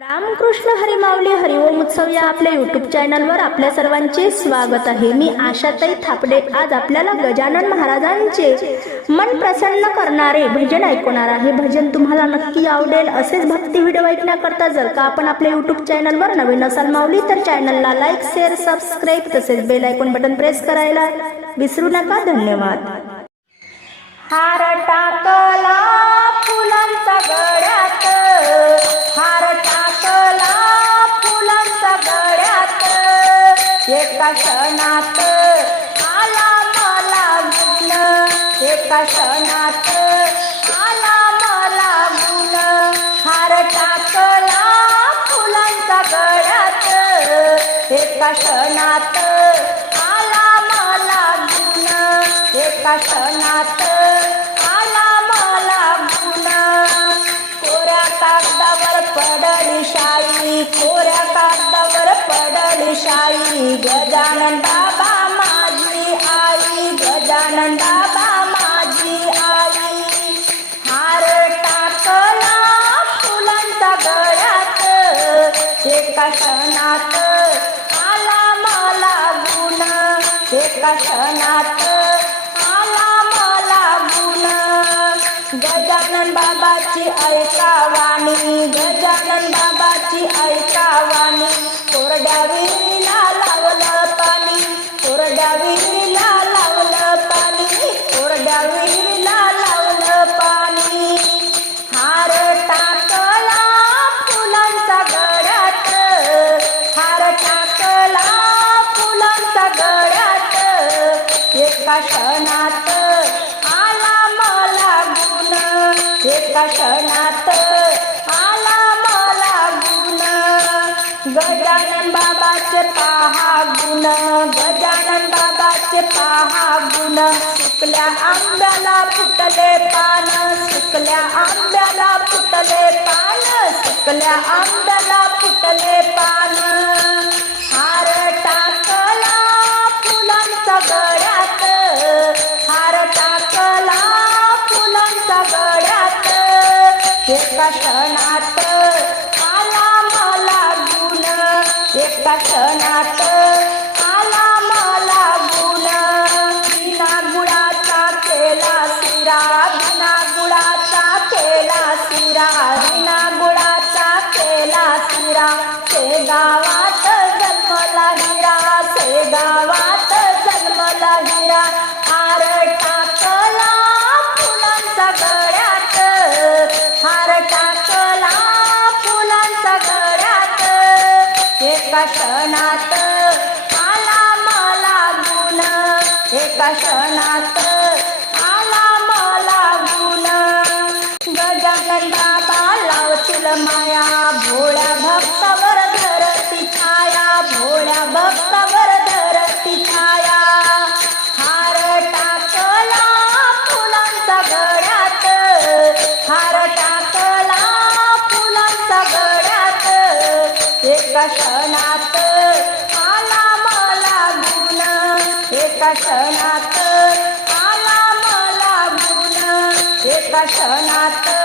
रामकृष्ण हरिमाऊली हरिओम उत्सव या आपल्या युट्यूब चॅनलवर आपल्या सर्वांचे स्वागत आहे. मी आशाताई थापडे. आज आपल्याला गजानन महाराजांचे मन प्रसन्न करणारे भजन ऐकवणार आहे. भजन तुम्हाला नक्की आवडेल असेच भक्ती व्हिडिओ ऐकण्याकरता जर का आपण आपल्या युट्यूब चॅनलवर नवीन असाल माऊली तर चॅनलला लाईक शेअर सबस्क्राईब तसेच बेल ऐकून बटन प्रेस करायला विसरू नका. धन्यवाद. एका क्षणात आला मला गुण एका क्षणात आला मला गुण हार टाकला फुलांचा गळ्यात. एका क्षणात आला मला गुण एका क्षणात साई गजानन बाबा माझी आई गजानन बाबा माझी आई. हार टाकला फुलांचा गळ्यात एका क्षणात आला मला गुण एका क्षणात आला मला गुण. गजानन बाबाची ऐका वाणी गजानन बाबाची ऐका वाणी क्षणात आला मला गुण. एका क्षणात आला मला गुण. गजानन बाबाचे पहा गुण. गजानन बाबाचे पहा गुण. सुकल्या आंब्याला फुटले पान. सुकल्या आंब्याला फुटले पान. सुकल्या आंब्याला फुटले पान. हार टाकला फुलांचा गळ्यात. क्षणात आला मला गुण. एका क्षणात आला मला गुण. बिना गुळाचा केला सिरा बिना गुळाचा केला सिरा बिना हार टाकला फुलांचा घरात. एका क्षणात आला मला गुण एका क्षणात क्षणात आला मला गुण. एका क्षणात आला मला गुण. एका क्षणात